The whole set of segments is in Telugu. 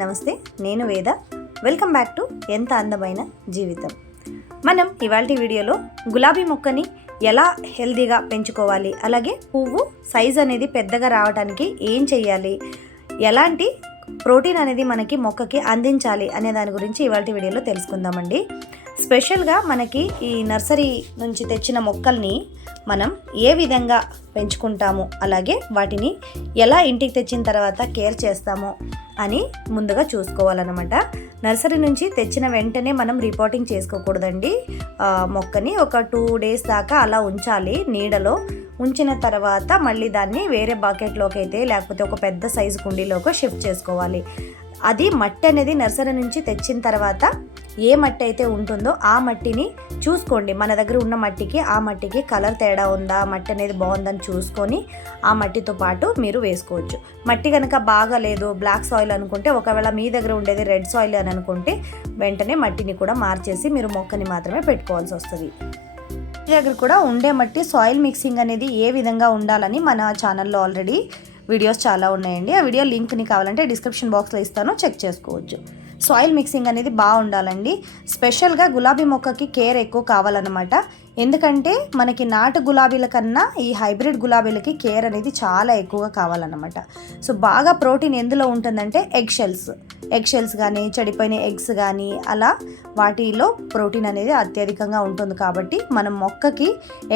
నమస్తే, నేను వేద. వెల్కమ్ బ్యాక్ టు ఎంత అందమైన జీవితం. మనం ఇవాల్టి వీడియోలో గులాబీ మొక్కని ఎలా హెల్తీగా పెంచుకోవాలి, అలాగే పువ్వు సైజ్ అనేది పెద్దగా రావడానికి ఏం చేయాలి, ఎలాంటి ప్రోటీన్ అనేది మనకి మొక్కకి అందించాలి అనే దాని గురించి ఇవాల్టి వీడియోలో తెలుసుకుందామండి. స్పెషల్గా మనకి ఈ నర్సరీ నుంచి తెచ్చిన మొక్కల్ని మనం ఏ విధంగా పెంచుకుంటాము, అలాగే వాటిని ఎలా ఇంటికి తెచ్చిన తర్వాత కేర్ చేస్తాము అని ముందుగా చూసుకోవాలన్నమాట. నర్సరీ నుంచి తెచ్చిన వెంటనే మనం రిపోర్టింగ్ చేసుకోకూడదండి. మొక్కని ఒక 2 days దాకా అలా ఉంచాలి నీడలో. ఉంచిన తర్వాత మళ్ళీ దాన్ని వేరే బకెట్లోకి అయితే లేకపోతే ఒక పెద్ద సైజు కుండీలోకి షిఫ్ట్ చేసుకోవాలి. అది మట్టి అనేది నర్సరీ నుంచి తెచ్చిన తర్వాత ఏ మట్టి అయితే ఉంటుందో ఆ మట్టిని చూసుకోండి. మన దగ్గర ఉన్న మట్టికి ఆ మట్టికి కలర్ తేడా ఉందా, మట్టి అనేది బాగుందని చూసుకొని ఆ మట్టితో పాటు మీరు వేసుకోవచ్చు. మట్టి కనుక బాగాలేదు, బ్లాక్ సాయిల్ అనుకుంటే, ఒకవేళ మీ దగ్గర ఉండేది రెడ్ సాయిల్ అని అనుకుంటే వెంటనే మట్టిని కూడా మార్చేసి మీరు మొక్కని మాత్రమే పెట్టుకోవాల్సి వస్తుంది. మీ దగ్గర కూడా ఉండే మట్టి సాయిల్ మిక్సింగ్ అనేది ఏ విధంగా ఉండాలని మన ఛానల్లో ఆల్రెడీ వీడియోస్ చాలా ఉన్నాయండి. ఆ వీడియో లింక్ని కావాలంటే డిస్క్రిప్షన్ బాక్స్లో ఇస్తాను, చెక్ చేసుకోవచ్చు. సాయిల్ మిక్సింగ్ అనేది బాగుండాలండి. స్పెషల్గా గులాబీ మొక్కకి కేర్ ఎక్కువ కావాలన్నమాట. ఎందుకంటే మనకి నాటు గులాబీల కన్నా ఈ హైబ్రిడ్ గులాబీలకి కేర్ అనేది చాలా ఎక్కువగా కావాలన్నమాట. సో బాగా ప్రోటీన్ ఎందులో ఉంటుందంటే ఎగ్ షెల్స్ కానీ, చెడిపోయిన ఎగ్స్ కానీ, అలా వాటిలో ప్రోటీన్ అనేది అత్యధికంగా ఉంటుంది. కాబట్టి మనం మొక్కకి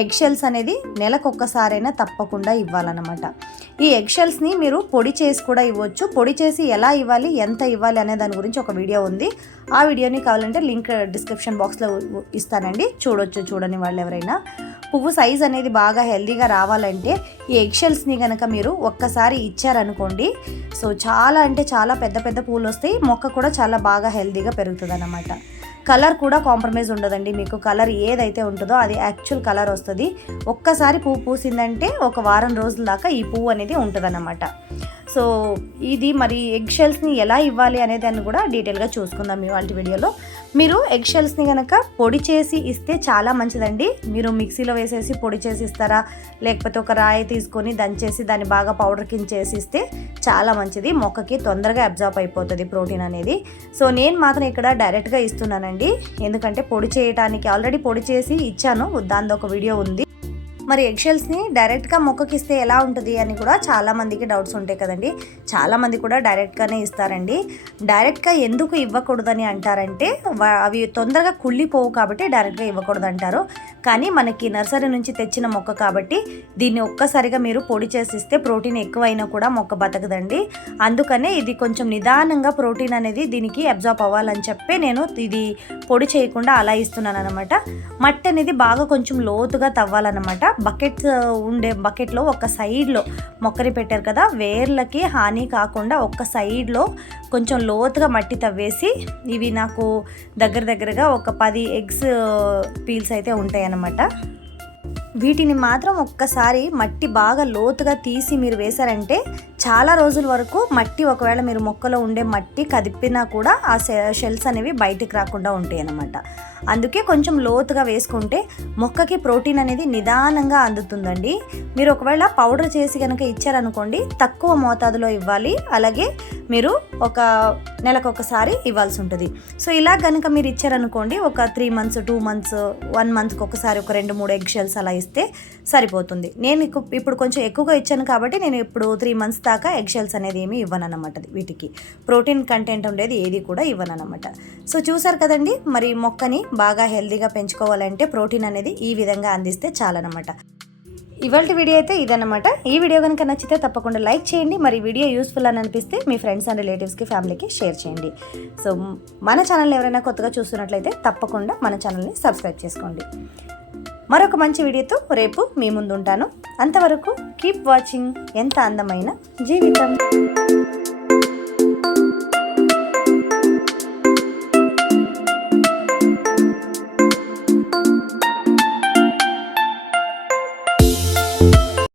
ఎగ్ షెల్స్ అనేది నెలకొక్కసారైనా తప్పకుండా ఇవ్వాలన్నమాట. ఈ ఎగ్ షెల్స్ని మీరు పొడి చేసి కూడా ఇవ్వచ్చు. పొడి చేసి ఎలా ఇవ్వాలి, ఎంత ఇవ్వాలి అనే దాని గురించి ఒక వీడియో ఉంది. ఆ వీడియోని కావాలంటే లింక్ డిస్క్రిప్షన్ బాక్స్లో ఇస్తానండి, చూడని వాళ్ళు ఎవరైనా. పువ్వు సైజ్ అనేది బాగా హెల్తీగా రావాలంటే ఈ ఎగ్ షెల్స్ని కనుక మీరు ఒక్కసారి ఇచ్చారనుకోండి, సో చాలా అంటే చాలా పెద్ద పెద్ద పూలు వస్తాయి. మొక్క కూడా చాలా బాగా హెల్తీగా పెరుగుతుంది అన్నమాట. కలర్ కూడా కాంప్రమైజ్ ఉండదండి. మీకు కలర్ ఏదైతే ఉంటుందో అది యాక్చువల్ కలర్ వస్తుంది. ఒక్కసారి పువ్వు పూసిందంటే ఒక వారం రోజుల దాకా ఈ పువ్వు అనేది ఉంటుందన్నమాట. సో ఇది మరి ఎగ్ షెల్స్ని ఎలా ఇవ్వాలి అనే దాన్ని కూడా డీటెయిల్గా చూసుకుందాం ఇవాళ వీడియోలో. మీరు ఎగ్ షెల్స్ని కనుక పొడి చేసి ఇస్తే చాలా మంచిదండి. మీరు మిక్సీలో వేసేసి పొడి చేసి ఇస్తారా, లేకపోతే ఒక రాయి తీసుకొని దంచేసి దాన్ని బాగా పౌడర్ కింద చేసి ఇస్తే చాలా మంచిది. మొక్కకి తొందరగా అబ్జార్బ్ అయిపోతుంది ప్రోటీన్ అనేది. సో నేను మాత్రం ఇక్కడ డైరెక్ట్గా ఇస్తున్నానండి, ఎందుకంటే పొడి చేయడానికి ఆల్రెడీ పొడి చేసి ఇచ్చాను, దానిలో ఒక వీడియో ఉంది. మరి ఎగ్ షెల్స్ని డైరెక్ట్గా మొక్కకి ఇస్తే ఎలా ఉంటుంది అని కూడా చాలామందికి డౌట్స్ ఉంటాయి కదండి. చాలామంది కూడా డైరెక్ట్గానే ఇస్తారండి. డైరెక్ట్గా ఎందుకు ఇవ్వకూడదని అంటారంటే అవి తొందరగా కుళ్ళిపోవు కాబట్టి డైరెక్ట్గా ఇవ్వకూడదు అంటారు. కానీ మనకి నర్సరీ నుంచి తెచ్చిన మొక్క కాబట్టి దీన్ని ఒక్కసారిగా మీరు పొడి చేసి ఇస్తే ప్రోటీన్ ఎక్కువైనా కూడా మొక్క బతకదండి. అందుకనే ఇది కొంచెం నిదానంగా ప్రోటీన్ అనేది దీనికి అబ్జార్బ్ అవ్వాలని చెప్పి నేను ఇది పొడి చేయకుండా అలా ఇస్తున్నాను అనమాట. మట్టి అనేది బాగా కొంచెం లోతుగా తవ్వాలన్నమాట. బకెట్లో ఒక సైడ్లో మొక్కని పెట్టారు కదా, వేర్లకి హాని కాకుండా ఒక సైడ్లో కొంచెం లోతుగా మట్టి తవ్వేసి, ఇవి నాకు దగ్గరగా ఒక 10 ఎగ్స్ పీల్స్ అయితే ఉంటాయి అన్నమాట. వీటిని మాత్రం ఒక్కసారి మట్టి బాగా లోతుగా తీసి మీరు వేశారంటే చాలా రోజుల వరకు మట్టి, ఒకవేళ మీరు మొక్కలో ఉండే మట్టి కదిపినా కూడా ఆ షెల్స్ అనేవి బయటికి రాకుండా ఉంటాయి అన్నమాట. అందుకే కొంచెం లోతుగా వేసుకుంటే మొక్కకి ప్రోటీన్ అనేది నిదానంగా అందుతుందండి. మీరు ఒకవేళ పౌడర్ చేసి కనుక ఇచ్చారనుకోండి, తక్కువ మోతాదులో ఇవ్వాలి. అలాగే మీరు ఒక నెలకొకసారి ఇవ్వాల్సి ఉంటుంది. సో ఇలా కనుక మీరు ఇచ్చారనుకోండి, ఒక 3 months 2 months 1 monthకి ఒకసారి ఒక 2-3 ఎగ్ షెల్స్ అలా ఇస్తే సరిపోతుంది. నేను ఇప్పుడు కొంచెం ఎక్కువగా ఇచ్చాను కాబట్టి నేను ఇప్పుడు 3 months దాకా ఎగ్ షెల్స్ అనేది ఏమీ ఇవ్వనన్నమాట. వీటికి ప్రోటీన్ కంటెంట్ ఉండేది ఏది కూడా ఇవ్వనన్నమాట. సో చూసారు కదండి, మరి మొక్కని బాగా హెల్తీగా పెంచుకోవాలంటే ప్రోటీన్ అనేది ఈ విధంగా అందిస్తే చాలన్నమాట. ఇవాళ వీడియో అయితే ఇదన్నమాట. ఈ వీడియో కనుక నచ్చితే తప్పకుండా లైక్ చేయండి. మరి వీడియో యూస్ఫుల్ అని అనిపిస్తే మీ ఫ్రెండ్స్ అండ్ రిలేటివ్స్కి, ఫ్యామిలీకి షేర్ చేయండి. సో మన ఛానల్ ఎవరైనా కొత్తగా చూస్తున్నట్లయితే తప్పకుండా మన ఛానల్ని సబ్స్క్రైబ్ చేసుకోండి. మరొక మంచి వీడియోతో రేపు మీ ముందు ఉంటాను. అంతవరకు కీప్ వాచింగ్ ఎంత అందమైన జీవితం.